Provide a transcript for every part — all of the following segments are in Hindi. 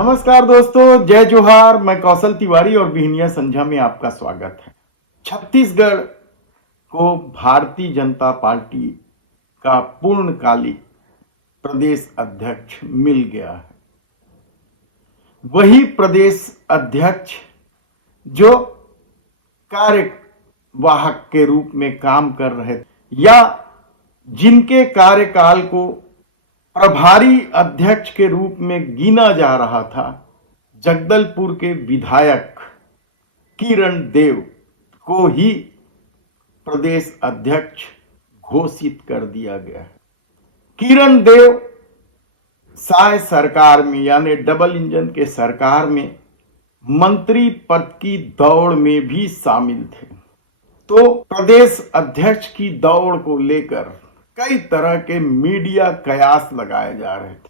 नमस्कार दोस्तों, जय जोहार। मैं कौशल तिवारी और बिहनिया संझा में आपका स्वागत है। छत्तीसगढ़ को भारतीय जनता पार्टी का पूर्णकालिक प्रदेश अध्यक्ष मिल गया है। वही प्रदेश अध्यक्ष जो कार्यवाहक के रूप में काम कर रहे थे या जिनके कार्यकाल को प्रभारी अध्यक्ष के रूप में गिना जा रहा था, जगदलपुर के विधायक किरण देव को ही प्रदेश अध्यक्ष घोषित कर दिया गया है। किरण देव साय सरकार में यानी डबल इंजन के सरकार में मंत्री पद की दौड़ में भी शामिल थे। तो प्रदेश अध्यक्ष की दौड़ को लेकर कई तरह के मीडिया कयास लगाए जा रहे थे।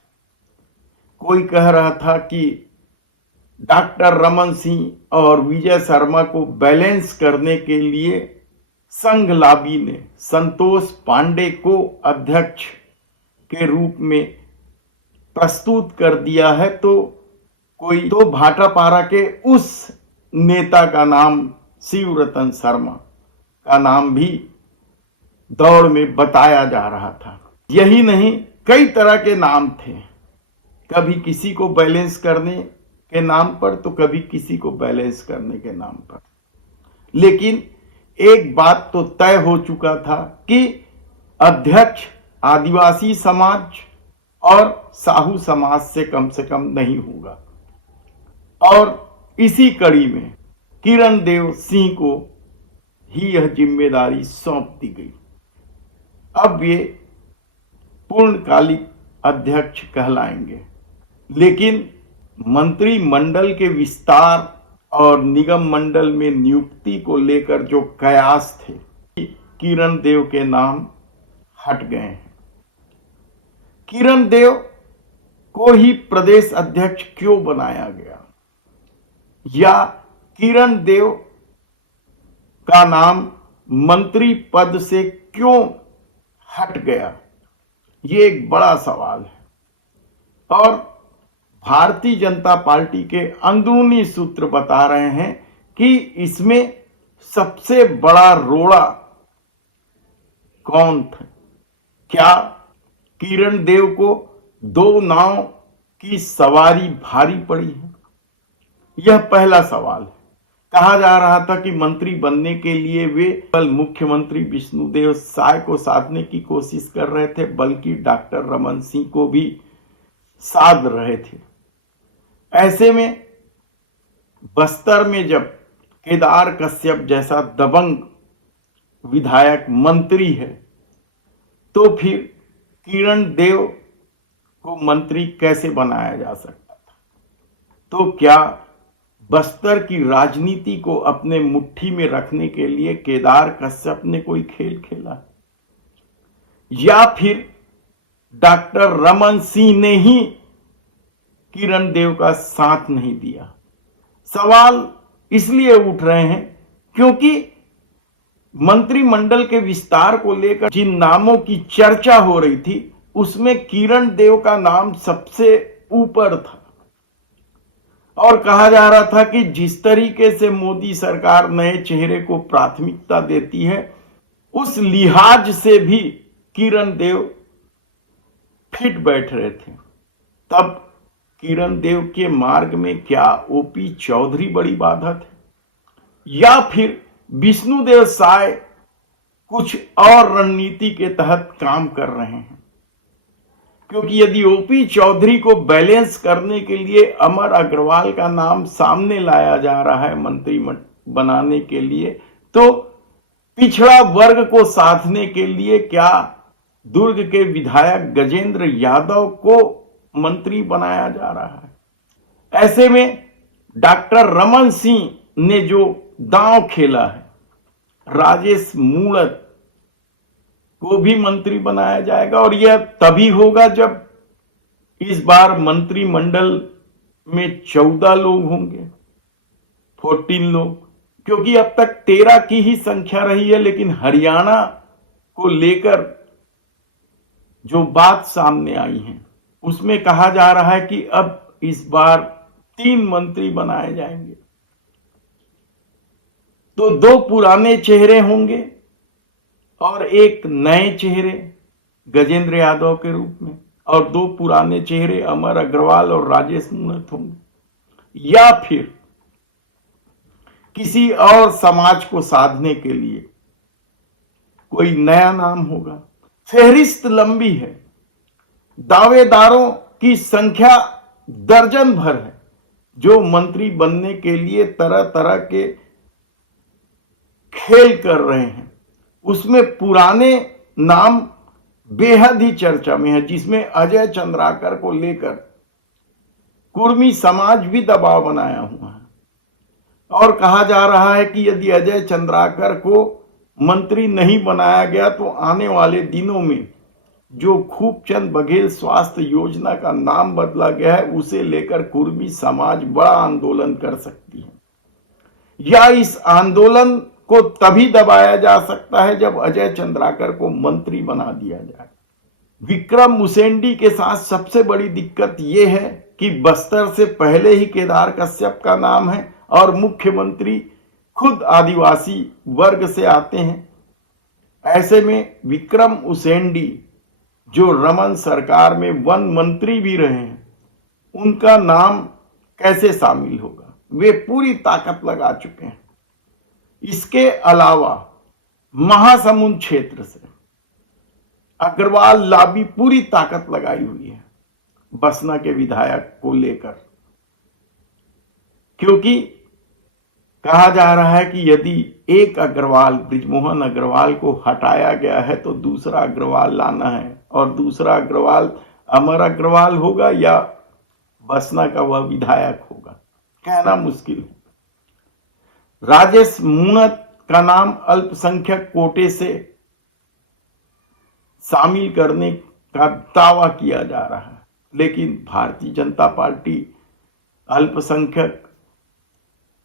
कोई कह रहा था कि डॉक्टर रमन सिंह और विजय शर्मा को बैलेंस करने के लिए संघ लाबी ने संतोष पांडे को अध्यक्ष के रूप में प्रस्तुत कर दिया है। तो कोई तो भाटापारा के उस नेता का नाम शिवरतन शर्मा का नाम भी दौड़ में बताया जा रहा था। यही नहीं, कई तरह के नाम थे, कभी किसी को बैलेंस करने के नाम पर तो कभी किसी को बैलेंस करने के नाम पर। लेकिन एक बात तो तय हो चुका था कि अध्यक्ष आदिवासी समाज और साहू समाज से कम नहीं होगा। और इसी कड़ी में किरण देव सिंह को ही यह जिम्मेदारी सौंप दी गई। अब ये पूर्णकालिक अध्यक्ष कहलाएंगे। लेकिन मंत्रिमंडल के विस्तार और निगम मंडल में नियुक्ति को लेकर जो कयास थे, किरण देव के नाम हट गए हैं। किरण देव को ही प्रदेश अध्यक्ष क्यों बनाया गया, या किरण देव का नाम मंत्री पद से क्यों हट गया, ये एक बड़ा सवाल है। और भारतीय जनता पार्टी के अंदरूनी सूत्र बता रहे हैं कि इसमें सबसे बड़ा रोड़ा कौन था। क्या किरण देव को दो नाव की सवारी भारी पड़ी है? यह पहला सवाल है। कहा जा रहा था कि मंत्री बनने के लिए वे केवल मुख्यमंत्री विष्णुदेव साय को साधने की कोशिश कर रहे थे, बल्कि डॉक्टर रमन सिंह को भी साध रहे थे। ऐसे में बस्तर में जब केदार कश्यप जैसा दबंग विधायक मंत्री है, तो फिर किरण देव को मंत्री कैसे बनाया जा सकता था? तो क्या बस्तर की राजनीति को अपने मुट्ठी में रखने के लिए केदार कश्यप ने कोई खेल खेला, या फिर डॉक्टर रमन सिंह ने ही किरण देव का साथ नहीं दिया? सवाल इसलिए उठ रहे हैं क्योंकि मंत्रिमंडल के विस्तार को लेकर जिन नामों की चर्चा हो रही थी, उसमें किरण देव का नाम सबसे ऊपर था। और कहा जा रहा था कि जिस तरीके से मोदी सरकार नए चेहरे को प्राथमिकता देती है, उस लिहाज से भी किरण देव फिट बैठ रहे थे। तब किरण देव के मार्ग में क्या ओपी चौधरी बड़ी बाधा थे, या फिर विष्णुदेव साय कुछ और रणनीति के तहत काम कर रहे हैं? क्योंकि यदि ओपी चौधरी को बैलेंस करने के लिए अमर अग्रवाल का नाम सामने लाया जा रहा है मंत्री बनाने के लिए, तो पिछड़ा वर्ग को साधने के लिए क्या दुर्ग के विधायक गजेंद्र यादव को मंत्री बनाया जा रहा है? ऐसे में डॉक्टर रमन सिंह ने जो दांव खेला है, राजेश मूणत को भी मंत्री बनाया जाएगा। और यह तभी होगा जब इस बार मंत्रिमंडल में 14 लोग होंगे, 14 लोग, क्योंकि अब तक 13 की ही संख्या रही है। लेकिन हरियाणा को लेकर जो बात सामने आई है, उसमें कहा जा रहा है कि अब इस बार 3 मंत्री बनाए जाएंगे। तो 2 पुराने चेहरे होंगे और एक नए चेहरे गजेंद्र यादव के रूप में, और 2 पुराने चेहरे अमर अग्रवाल और राजेश मूणत होंगे। या फिर किसी और समाज को साधने के लिए कोई नया नाम होगा। फहरिस्त लंबी है, दावेदारों की संख्या दर्जन भर है जो मंत्री बनने के लिए तरह तरह के खेल कर रहे हैं। उसमें पुराने नाम बेहद ही चर्चा में है, जिसमें अजय चंद्राकर को लेकर कुर्मी समाज भी दबाव बनाया हुआ है और कहा जा रहा है कि यदि अजय चंद्राकर को मंत्री नहीं बनाया गया तो आने वाले दिनों में जो खूबचंद बघेल स्वास्थ्य योजना का नाम बदला गया है उसे लेकर कुर्मी समाज बड़ा आंदोलन कर सकती है, या इस आंदोलन को तभी दबाया जा सकता है जब अजय चंद्राकर को मंत्री बना दिया जाए। विक्रम उसेंडी के साथ सबसे बड़ी दिक्कत यह है कि बस्तर से पहले ही केदार कश्यप का नाम है और मुख्यमंत्री खुद आदिवासी वर्ग से आते हैं। ऐसे में विक्रम उसेंडी जो रमन सरकार में वन मंत्री भी रहे हैं, उनका नाम कैसे शामिल होगा? वे पूरी ताकत लगा चुके हैं। इसके अलावा महासमुंद क्षेत्र से अग्रवाल लॉबी पूरी ताकत लगाई हुई है बसना के विधायक को लेकर, क्योंकि कहा जा रहा है कि यदि एक अग्रवाल बृजमोहन अग्रवाल को हटाया गया है तो दूसरा अग्रवाल लाना है, और दूसरा अग्रवाल अमर अग्रवाल होगा या बसना का वह विधायक होगा, कहना मुश्किल है। राजेश मूणत का नाम अल्पसंख्यक कोटे से शामिल करने का दावा किया जा रहा है, लेकिन भारतीय जनता पार्टी अल्पसंख्यक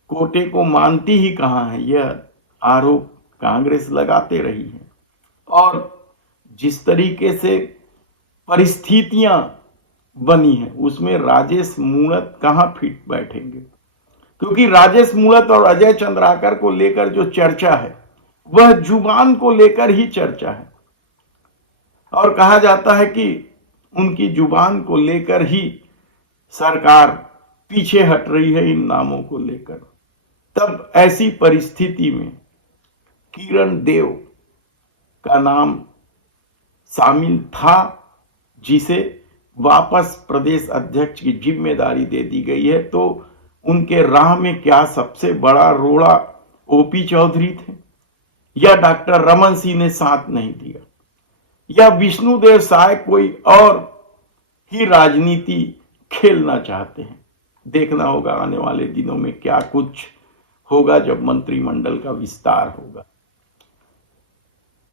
कोटे को मानती ही कहां है, यह आरोप कांग्रेस लगाते रही है। और जिस तरीके से परिस्थितियां बनी हैं उसमें राजेश मूणत कहां फिट बैठेंगे, क्योंकि राजेश मूणत और अजय चंद्राकर को लेकर जो चर्चा है वह जुबान को लेकर ही चर्चा है, और कहा जाता है कि उनकी जुबान को लेकर ही सरकार पीछे हट रही है इन नामों को लेकर। तब ऐसी परिस्थिति में किरण देव का नाम शामिल था, जिसे वापस प्रदेश अध्यक्ष की जिम्मेदारी दे दी गई है। तो उनके राह में क्या सबसे बड़ा रोड़ा ओपी चौधरी थे, या डॉक्टर रमन सिंह ने साथ नहीं दिया, या विष्णुदेव साय कोई और ही राजनीति खेलना चाहते हैं? देखना होगा आने वाले दिनों में क्या कुछ होगा जब मंत्रिमंडल का विस्तार होगा।